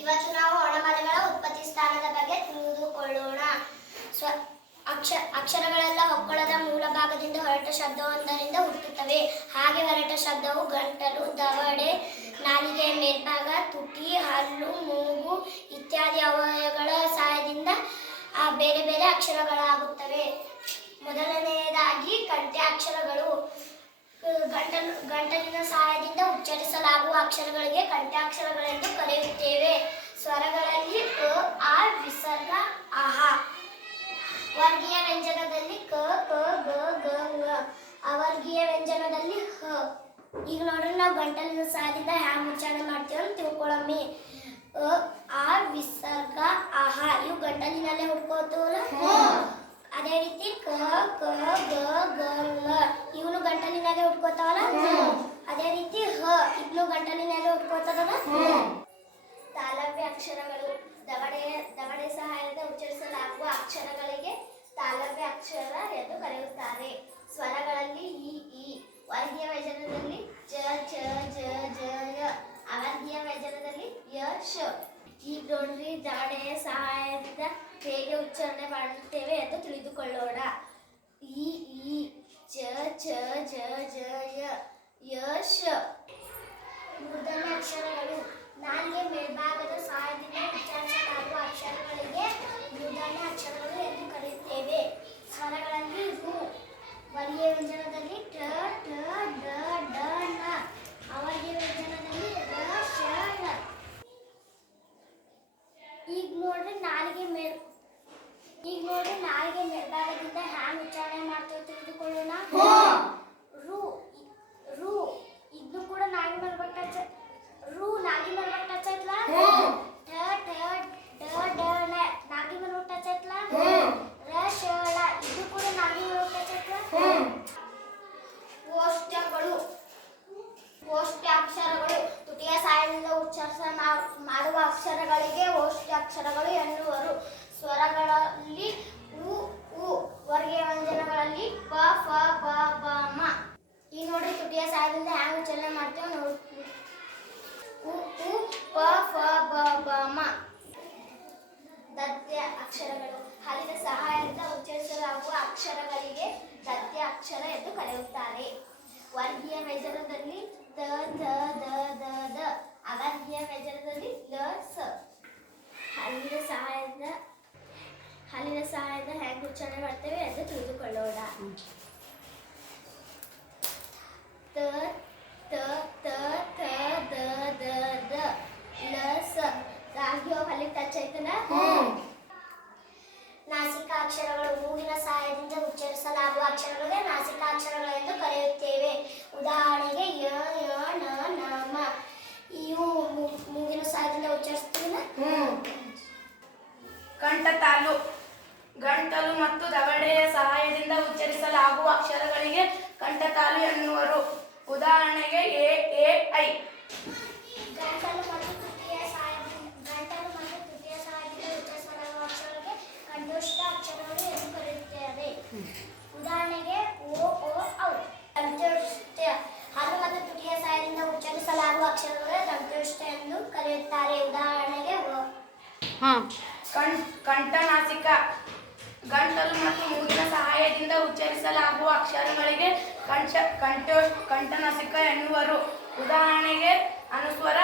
ಇವತ್ತು ನಾವು ಒಣಮಲೆಗಳ ಉತ್ಪತ್ತಿ ಸ್ಥಾನದ ಬಗ್ಗೆ ತಿಳಿದುಕೊಳ್ಳೋಣ. ಸ್ವ, ಅಕ್ಷ, ಅಕ್ಷರಗಳೆಲ್ಲ ಹೊಕ್ಕಳದ ಮೂಲ ಭಾಗದಿಂದ ಹೊರಟ ಶಬ್ದವೊಂದರಿಂದ ಹುಟ್ಟುತ್ತವೆ. ಹಾಗೆ ಹೊರಟ ಶಬ್ದವು ಗಂಟಲು, ದವಡೆ ನಾಲಿಗೆಯ ಮೇಲ್ಭಾಗ, ತುಟಿ, ಹಲ್ಲು, ಮೂಗು ಇತ್ಯಾದಿ ಅವಯವಗಳ ಸಹಾಯದಿಂದ ಆ ಬೇರೆ ಬೇರೆ ಅಕ್ಷರಗಳಾಗುತ್ತವೆ. ಮೊದಲನೆಯದಾಗಿ ಕಂಠೆ ಅಕ್ಷರಗಳು. ಗಂಟಲು, ಗಂಟಲಿನ ಸಹಾಯದಿಂದ ಉಚ್ಚರಿಸಲಾಗುವ ಅಕ್ಷರಗಳಿಗೆ ಕಂಠಾಕ್ಷರಗಳೆಂದು ಕರೆಯುತ್ತೇವೆ. ಗಂಟಲಿನ ಸಹಾಯದಿಂದ ಹ್ಯಾಂಗ್ ಉಚ್ಚಾರಣೆ ಮಾಡ್ತೀವಿ ಅಂತ ತಿಳ್ಕೊಳಮ್ಮಿ ಅ ಆ ವಿಸರ್ಗ ಅಹ ಇವು ಗಂಟಲಿನಲ್ಲೇ ಹುಡ್ಕೋತವಲ್ಲ ಅದೇ ರೀತಿ ಕ ಕ ಗ ಗ ಂಗ ಇವನು ಗಂಟಲಿನಾಗೆ ಹುಡ್ಕೋತಾವಲ್ಲ ಅದೇ ರೀತಿ ಹ ಇದನ್ನು ಗಂಟಲಿನಾಗೆ ಹುಡ್ಕೋತದಲ್ಲ ತಾಲವ್ಯ ಅಕ್ಷರಗಳು ದವಡೆ ದವಡೆ ಸಹಾಯದಿಂದ ಉಚ್ಚರಿಸಲಾಗುವ ಅಕ್ಷರಗಳಿಗೆ ತಾಲವ್ಯ ಅಕ್ಷರ ಎಂದು ಕರೆಯುತ್ತಾರೆ ಸ್ವರಗಳಲ್ಲಿ ಈ ಈ ವರ್ಗೀಯ ಯ ಶ ಈಗ ನೋಡ್ರಿ ದವಡೆಯ ಸಹಾಯದಿಂದ ಹೇಗೆ ಉಚ್ಚಾರಣೆ ಮಾಡುತ್ತೇವೆ ಎಂದು ತಿಳಿದುಕೊಳ್ಳೋಣ ಈ ಈ ಜ ಜ ಜ ಜ ಯ ಯ ಶ ಮೂರ್ಧನ್ಯ ಅಕ್ಷರಗಳು ನಾಲ್ಗೆ ಮೇಲ್ಭಾಗದ ಸಹಾಯದಿಂದ ಉಚ್ಚಾರಿಸಲಾಗುವ ಅಕ್ಷರಗಳಿಗೆ ಮೂರ್ಧನ್ಯ ಅಕ್ಷರಗಳು ಎಂದು ಕರೆಯುತ್ತೇವೆ ಸ್ವರಗಳಲ್ಲಿ ರು ವರ್ಗೀಯ ವ್ಯಂಜನದಲ್ಲಿ ಟ ಟ ಡ ಡ ನ ಅವರ್ಗೀಯ ವ್ಯಂಜನದಲ್ಲಿ ರ ಶ ಳ ಈಗ ನೋಡ್ರಿ ನಾಲಿಗೆ ಮೇಲ್ ಈಗ ನೋಡ್ರಿ ನಾಲಿಗೆ ಮೇಲ್ಭಾಗದಿಂದ ಹ್ಯಾಂಗ್ ಉಚ್ಚಾರಣೆ ಮಾಡ್ತೇವೆ ತಿಳಿದುಕೊಳ್ಳೋಣ. ರು ರು ಇದನ್ನು ಕೂಡ ನಾಗಿ ಮೇಲೆ ಬಟ್ ಟಚ್ ರು ನಾಗಿ ಮೇಲೆ ಬಟ್ ಟಚ್ ಆಯ್ತಲ್ಲ? ಟ ಟ ಡ ಡ ನಾಗಿ ಮೇಲೆ ಟಚ್ ಆಯ್ತಲ್ಲ? ರ ಶ ಳ ಇದು ಕೂಡ ನಾಗಿ ಮೇಲೆ ಟಚ್ ಆಯ್ತಲ್ಲ? ಓಷ್ಟ್ಯಗಳು ಓಷ್ಟ್ಯಾಕ್ಷರಗಳು ತುಟಿಯ ಸಹಾಯದಿಂದ ಉಚ್ಚಾರ ಮಾಡುವ ಅಕ್ಷರಗಳಿಗೆ ಓಷ್ಟ್ಯಾಕ್ಷರಗಳು ಎನ್ನುವರು. ಸ್ವರಗಳಲ್ಲಿ ಉ ಉ, ವರ್ಗೀಯ ವ್ಯಂಜನಗಳಲ್ಲಿ ಪ, ಫ, ಬ ಬ, ಮ. ಈ ನೋಡಿ ತುಟಿಯ ಸಹಾಯದಿಂದ ಹ್ಯಾಂಗ್ ಉಚ್ಚಾರಣೆ ಮಾಡ್ತೇವೆ ನೋಡಿ. ಉ ಉ, ಪ, ಫ, ಬ ಬ, ಮ. ದತ್ಯ ಅಕ್ಷರಗಳು. ಹಲ್ಲಿನ ಸಹಾಯದಿಂದ ಉಚ್ಚರಿಸಲಾಗುವ ಅಕ್ಷರಗಳಿಗೆ ದತ್ಯ ಅಕ್ಷರ ಎಂದು ಕರೆಯುತ್ತಾರೆ. ವರ್ಗೀಯ ವ್ಯಂಜನದಲ್ಲಿ ದ ದ ದ ದ ದ. ಅವರ್ಗೀಯ ವ್ಯಂಜನದಲ್ಲಿ ಲ, ಸ. ಉಚ್ಚಾರಣೆ ಮಾಡ್ತೇವೆ ಎಂದು ತಿಳಿದುಕೊಳ್ಳೋಣ. ತ ತ ತ ಥ ದ ದ ದ ಲ ಸ. ಟಚ್ ಆಯ್ತಲ್ಲ ನಾಸಿಕಾಕ್ಷರಗಳು ಮೂಗಿನ ಸಹಾಯದಿಂದ ಉಚ್ಚರಿಸಲಾಗುವ ಅಕ್ಷರಗಳಿಗೆ ನಾಸಿಕಾಕ್ಷರಗಳು ಎಂದು ಕರೆಯುತ್ತೇವೆ. ಉದಾಹರಣೆಗೆ ಯ ಯ ನ ನ ಮ. ಇವು ಮೂಗಿನ ಸಹಾಯದಿಂದ ಉಚ್ಚರಿಸ್ತೀವಿನ ಕಂಠತಾಲು ಗಂಟಲು ಮತ್ತು ದವಡೆಯ ಸಹಾಯದಿಂದ ಉಚ್ಚರಿಸಲಾಗುವ ಅಕ್ಷರಗಳಿಗೆ ಕಂಠತಾಲು ಎನ್ನುವರು. ಉದಾಹರಣೆಗೆ ಎ ಎ ಐ. ಗಂಟಲು ಮತ್ತು ತೃತೀಯ ಸಹಾಯದಿಂದ ಗಂಟಲು ಮತ್ತು ತೃತೀಯ ಸಹಾಯದಿಂದ ಉಚ್ಚರಿಸಲಾಗುವ ಅಕ್ಷರಗಳಿಗೆ ಕಂಠೋಷ್ಠ ಅಕ್ಷರಗಳು ಎಂದು ಕರೆಯುತ್ತೇವೆ. ಉದಾಹರಣೆಗೆ ಓ ಓ ಔ. ದಂತ್ಯೋಷ್ಠ ಹಲ್ಲು ಮತ್ತು ತುಟಿಯ ಸಹಾಯದಿಂದ ಉಚ್ಚರಿಸಲಾಗುವ ಅಕ್ಷರಗಳು ದಂತ್ಯೋಷ್ಠ ಎಂದು ಕರೆಯುತ್ತಾರೆ. ಉದಾಹರಣೆಗೆ ಓ. ಕಂಠ ಕಂಠನಾಸಿಕ. ಗಂಟಲು ಮತ್ತು ಮೂಗಿನ ಸಹಾಯದಿಂದ ಉಚ್ಚರಿಸಲಾಗುವ ಅಕ್ಷರಗಳಿಗೆ ಕಂಠ ಕಂಠ ಕಂಠನಾಸಿಕ ಎನ್ನುವರು. ಉದಾಹರಣೆಗೆ ಅನುಸ್ವರ